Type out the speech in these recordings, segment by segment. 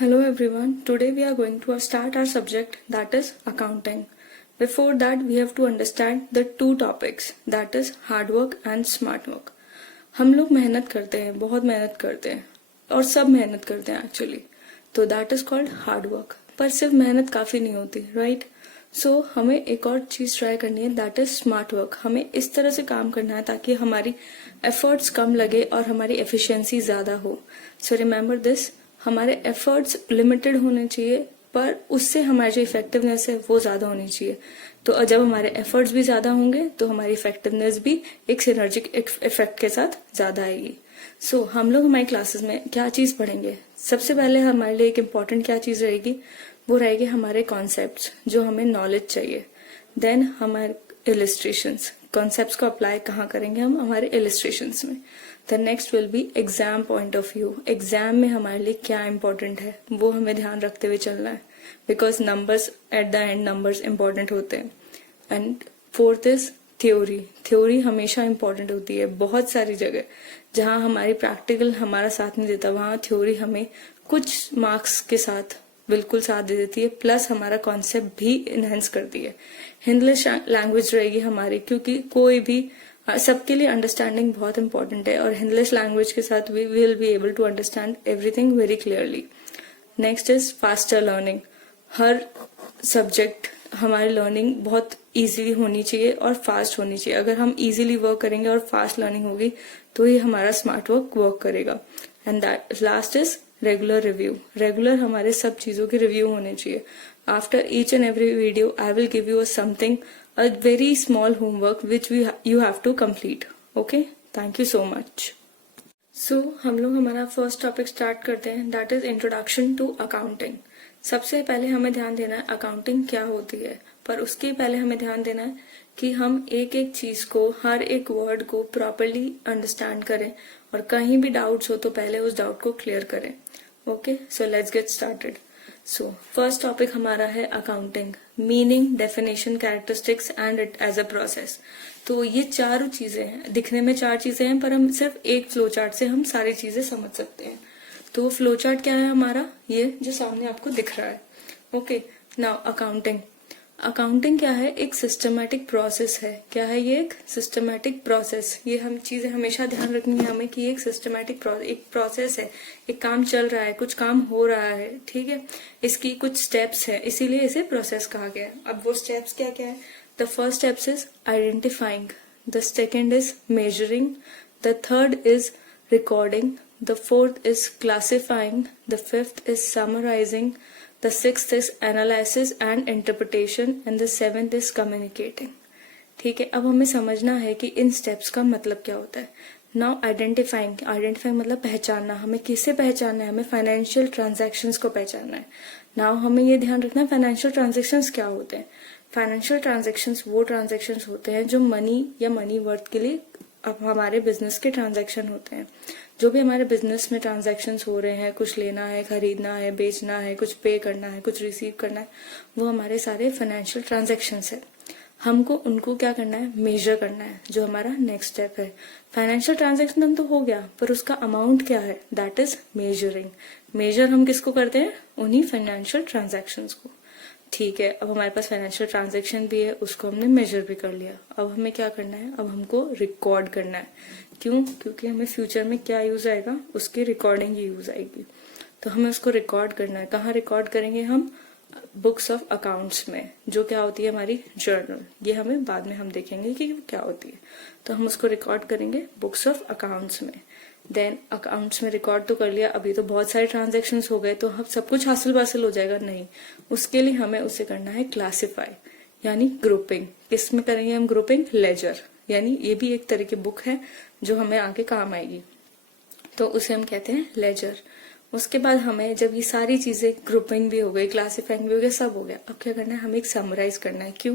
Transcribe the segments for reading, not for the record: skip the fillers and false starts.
Hello everyone, today we are going to start our subject that is accounting. Before that we have to understand the two topics that is hard work and smart work. हम लोग मेहनत करते हैं, बहुत मेहनत करते हैं और सब मेहनत करते हैं एक्चुअली, तो that is called hard work. पर सिर्फ मेहनत काफी नहीं होती, राइट? सो हमें एक और चीज ट्राई करनी है दैट इज स्मार्ट वर्क. हमें इस तरह से काम करना है ताकि हमारी एफर्ट्स कम लगे और हमारी एफिशिएंसी ज्यादा हो. सो रिमेम्बर दिस, हमारे एफर्ट्स लिमिटेड होने चाहिए पर उससे हमारी जो इफेक्टिवनेस है वो ज्यादा होनी चाहिए. तो जब हमारे एफर्ट्स भी ज्यादा होंगे तो हमारी इफेक्टिवनेस भी एक सिनर्जिक इफेक्ट के साथ ज्यादा आएगी. सो हम लोग हमारी क्लासेस में क्या चीज पढ़ेंगे? सबसे पहले हमारे लिए एक इम्पॉर्टेंट क्या चीज रहेगी, वो रहेगी हमारे कॉन्सेप्ट्स जो हमें नॉलेज चाहिए. देन हमारे इलिस्ट्रेशंस, कॉन्सेप्ट्स को अप्लाई कहाँ करेंगे हम? हमारे इलिस्ट्रेशंस में. The next will be exam point of view. Exam में हमारे लिए क्या इंपॉर्टेंट है वो हमें ध्यान रखते हुए चलना है, because numbers at the end numbers important होते हैं. And fourth is theory. Theory हमेशा इंपॉर्टेंट होती है. बहुत सारी जगह जहां हमारी प्रैक्टिकल हमारा साथ नहीं देता, वहां थ्योरी हमें कुछ मार्क्स के साथ बिल्कुल साथ दे देती है, प्लस हमारा कॉन्सेप्ट भी इनहेंस करती है. इंग्लिश लैंग्वेज रहेगी हमारी, क्योंकि कोई भी सबके लिए अंडरस्टैंडिंग बहुत इंपॉर्टेंट है और इंग्लिश लैंग्वेज के साथ we will be able to understand everything very clearly. Next is faster learning. हर सब्जेक्ट हमारी लर्निंग बहुत इजीली होनी चाहिए और फास्ट होनी चाहिए. अगर हम इजीली वर्क करेंगे और फास्ट लर्निंग होगी तो ही हमारा स्मार्ट वर्क करेगा. And that last is regular review. Regular हमारे सब चीजों के रिव्यू होने चाहिए. After each and every video I will give you something, a very small homework which you have to complete. Okay, thank you so much. So हम लोग हमारा first topic start करते हैं, that is introduction to accounting. सबसे पहले हमें ध्यान देना है अकाउंटिंग क्या होती है, पर उसके पहले हमें ध्यान देना है कि हम एक एक चीज को, हर एक वर्ड को प्रॉपरली अंडरस्टैंड करें और कहीं भी डाउट्स हो तो पहले उस डाउट को क्लियर करें. Okay, so let's get started. So first topic हमारा है accounting. Meaning, definition, characteristics and it as a process. तो ये चारों चीजें हैं. दिखने में चार चीजें हैं पर हम सिर्फ एक फ्लो चार्ट से हम सारी चीजें समझ सकते हैं. तो फ्लो चार्ट क्या है हमारा? ये जो सामने आपको दिख रहा है. Okay, now accounting. अकाउंटिंग क्या है? एक सिस्टमैटिक प्रोसेस है. क्या है ये? एक सिस्टमैटिक प्रोसेस. ये हम चीजें हमेशा ध्यान रखनी है हमें कि एक सिस्टमैटिक एक प्रोसेस है. एक काम चल रहा है, कुछ काम हो रहा है, ठीक है, इसकी कुछ स्टेप्स है, इसीलिए इसे प्रोसेस कहा गया है. अब वो स्टेप्स क्या क्या है? The first steps is identifying, the second is measuring, the third is recording, the fourth is classifying, the fifth is summarising, the sixth is analysis and interpretation and the seventh is communicating. ठीक है, अब हमें समझना है कि इन steps का मतलब क्या होता है. Now identifying. आइडेंटिफाइंग मतलब पहचानना. हमें किसे पहचानना है? हमें फाइनेंशियल ट्रांजैक्शंस को पहचानना है. नाउ हमें ये ध्यान रखना है फाइनेंशियल ट्रांजैक्शंस क्या होते हैं. फाइनेंशियल ट्रांजैक्शंस वो ट्रांजैक्शंस होते हैं जो मनी या मनी वर्थ के लिए अब हमारे बिजनेस के ट्रांजैक्शन होते हैं. जो भी हमारे बिजनेस में ट्रांजैक्शंस हो रहे हैं, कुछ लेना है, खरीदना है, बेचना है, कुछ पे करना है, कुछ रिसीव करना है, वो हमारे सारे फाइनेंशियल ट्रांजैक्शंस है. हमको उनको क्या करना है? मेजर करना है, जो हमारा नेक्स्ट स्टेप है. फाइनेंशियल ट्रांजैक्शन तो हो गया, पर उसका अमाउंट क्या है? That is measuring. मेजर हम किसको करते हैं? उन्हीं फाइनेंशियल ट्रांजैक्शंस को. ठीक है, अब हमारे पास फाइनेंशियल ट्रांजैक्शन भी है, उसको हमने मेजर भी कर लिया. अब हमें क्या करना है? अब हमको रिकॉर्ड करना है. क्यों? क्योंकि हमें फ्यूचर में क्या यूज आएगा? उसकी रिकॉर्डिंग ही यूज आएगी. तो हमें उसको रिकॉर्ड करना है. कहाँ रिकॉर्ड करेंगे हम? बुक्स ऑफ अकाउंट्स में, जो क्या होती है हमारी जर्नल. ये हमें बाद में हम देखेंगे कि क्या होती है. तो हम उसको रिकॉर्ड करेंगे बुक्स ऑफ अकाउंट्स में. देन अकाउंट्स में रिकॉर्ड तो कर लिया. अभी तो बहुत सारे ट्रांजेक्शन हो गए तो हम सब कुछ हासिल हो जाएगा? नहीं. उसके लिए हमें उसे करना है क्लासिफाई, यानी ग्रुपिंग. किस में करेंगे हम ग्रुपिंग? लेजर. यानी ये भी एक तरह की बुक है जो हमें आगे काम आएगी, तो उसे हम कहते हैं लेजर. उसके बाद हमें जब ये सारी चीजें, ग्रुपिंग भी हो गई, क्लासिफाइंग भी हो गया, सब हो गया, अब क्या करना है? हमें एक समराइज करना है. क्यों?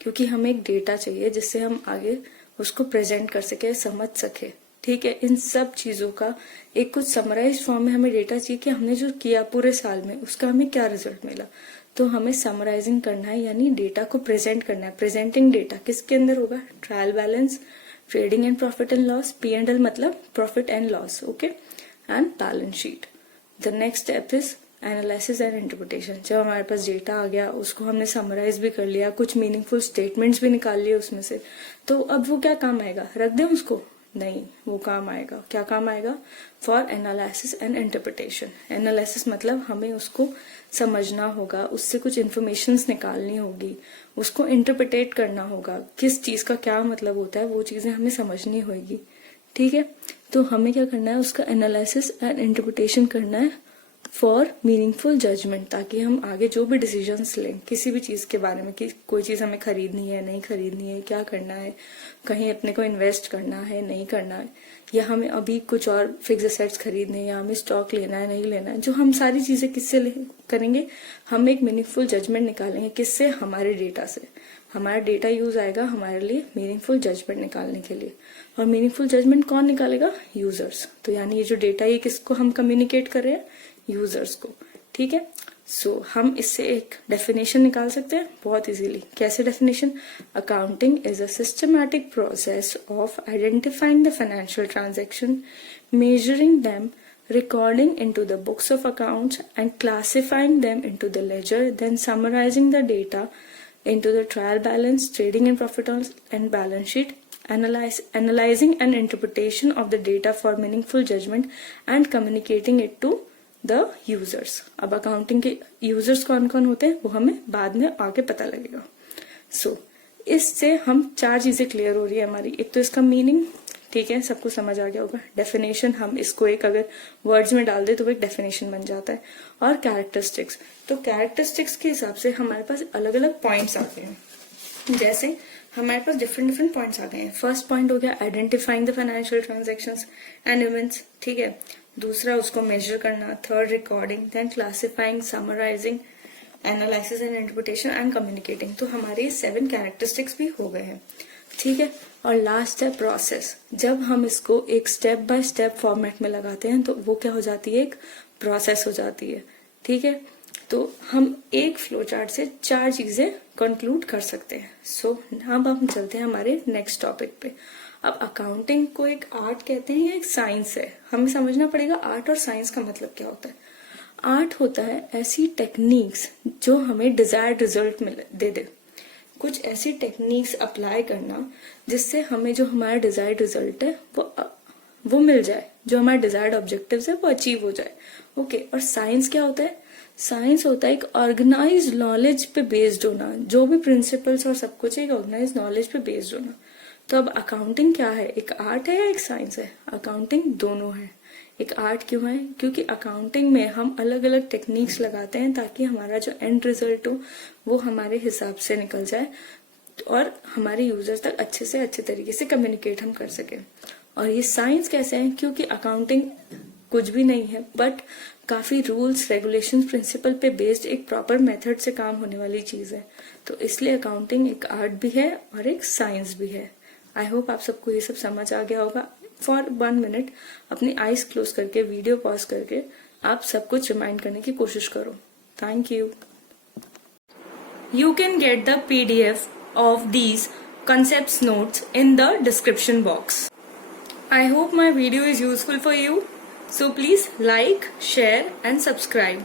क्योंकि हमें एक डेटा चाहिए जिससे हम आगे उसको प्रेजेंट कर सके, समझ सके. ठीक है, इन सब चीजों का एक कुछ समराइज फॉर्म में हमें डेटा चाहिए कि हमने जो किया पूरे साल में उसका हमें क्या रिजल्ट मिला. तो हमें समराइजिंग करना है, यानी डेटा को प्रेजेंट करना है. प्रेजेंटिंग डेटा किसके अंदर होगा? Trial balance, trading and profit and loss, P&L मतलब profit and loss, okay, and balance sheet. The next step is analysis and interpretation, जब हमारे पास डेटा आ गया उसको हमने समराइज भी कर लिया, कुछ मीनिंगफुल स्टेटमेंट्स भी निकाल लिए उसमें से, तो अब वो क्या काम आएगा, रख दें उसको? नहीं, वो काम आएगा, क्या काम आएगा? For analysis and interpretation. Analysis मतलब हमें उसको समझना होगा, उससे कुछ इन्फॉर्मेशंस निकालनी होगी, उसको इंटरप्रिटेट करना होगा, किस चीज का क्या मतलब होता है वो चीजें हमें समझनी होगी। ठीक है, तो हमें क्या करना है, उसका एनालिसिस एंड इंटरप्रिटेशन करना है फॉर मीनिंगफुल जजमेंट, ताकि हम आगे जो भी डिसीजंस लें किसी भी चीज के बारे में, कि कोई चीज हमें खरीदनी है नहीं खरीदनी है, क्या करना है, कहीं अपने को इन्वेस्ट करना है नहीं करना है, या हमें अभी कुछ और फिक्स एसेट्स खरीदने, या हमें स्टॉक लेना है नहीं लेना है, जो हम सारी चीजें किससे करेंगे, हम एक मीनिंगफुल जजमेंट निकालेंगे। किससे? हमारे डेटा से। हमारा डेटा यूज आएगा हमारे लिए मीनिंगफुल जजमेंट निकालने के लिए। और मीनिंगफुल जजमेंट कौन निकालेगा? यूजर्स। तो यानी ये जो डेटा ये किसको हम कम्युनिकेट कर रहे हैं? यूजर्स को। ठीक है, सो हम इससे एक डेफिनेशन निकाल सकते हैं बहुत इजीली। कैसे definition? Accounting is a systematic process of identifying the financial transaction, measuring them, recording into the books of accounts and classifying them into the ledger, then summarizing the data into the trial balance, trading and profit and balance sheet, analyzing and interpretation of the data for meaningful judgment and communicating it to the users. अब accounting के users कौन कौन होते हैं वो हमें बाद में आगे पता लगेगा। सो इससे हम चार चीजें क्लियर हो रही है हमारी। एक तो इसका मीनिंग, ठीक है, सबको समझ आ गया होगा। डेफिनेशन, हम इसको एक अगर वर्ड्स में डाल दे तो वो एक डेफिनेशन बन जाता है। और कैरेक्टरिस्टिक्स, तो कैरेक्टरिस्टिक्स के हिसाब से हमारे पास अलग अलग पॉइंट्स आते हैं। जैसे हमारे पास डिफरेंट पॉइंट्स आ गए हैं। फर्स्ट पॉइंट हो गया identifying the financial transactions and events, ठीक है। दूसरा उसको मेजर करना, third recording, then classifying, summarising, analysis and interpretation and communicating. तो हमारे 7 कैरेक्टरिस्टिक्स भी हो गए हैं, ठीक है। और लास्ट है प्रोसेस। जब हम इसको एक स्टेप बाय स्टेप फॉर्मेट में लगाते हैं तो वो क्या हो जाती है, एक प्रोसेस हो जाती है, ठीक है। तो हम एक फ्लो चार्ट से 4 चीजें कंक्लूड कर सकते हैं। सो अब हम चलते हैं हमारे नेक्स्ट टॉपिक पे। अब अकाउंटिंग को एक आर्ट कहते हैं या एक साइंस है, हमें समझना पड़ेगा आर्ट और साइंस का मतलब क्या होता है। आर्ट होता है ऐसी टेक्निक्स जो हमें डिजायर्ड रिजल्ट दे दे, कुछ ऐसी टेक्निक्स अप्लाई करना जिससे हमें जो हमारा डिजायर्ड रिजल्ट है वो मिल जाए, जो हमारा डिजायर्ड ऑब्जेक्टिव्स है वो अचीव हो जाए। ओके, और साइंस क्या होता है? साइंस होता है एक ऑर्गेनाइज्ड नॉलेज पे बेस्ड होना, जो भी प्रिंसिपल्स और सब कुछ एक ऑर्गेनाइज्ड नॉलेज पे बेस्ड होना। तो अब अकाउंटिंग क्या है, एक आर्ट है या एक साइंस है? अकाउंटिंग दोनों है। एक आर्ट क्यों है? क्योंकि अकाउंटिंग में हम अलग अलग टेक्निक्स लगाते हैं ताकि हमारा जो एंड रिजल्ट हो वो हमारे हिसाब से निकल जाए और हमारे यूजर्स तक अच्छे से अच्छे तरीके से कम्युनिकेट हम कर सकें। और ये साइंस कैसे है? क्योंकि अकाउंटिंग कुछ भी नहीं है बट काफी रूल्स, रेगुलेशंस, प्रिंसिपल पे बेस्ड एक प्रॉपर मेथड से काम होने वाली चीज है। तो इसलिए अकाउंटिंग एक आर्ट भी है और एक साइंस भी है। आई होप आप सबको ये सब समझ आ गया होगा। फॉर 1 मिनट अपनी आईज क्लोज करके वीडियो पॉज करके आप सब कुछ रिमाइंड करने की कोशिश करो। Thank you. You can get the PDF of these concepts notes in the description box. I hope my video is useful for you. So please like, share and subscribe.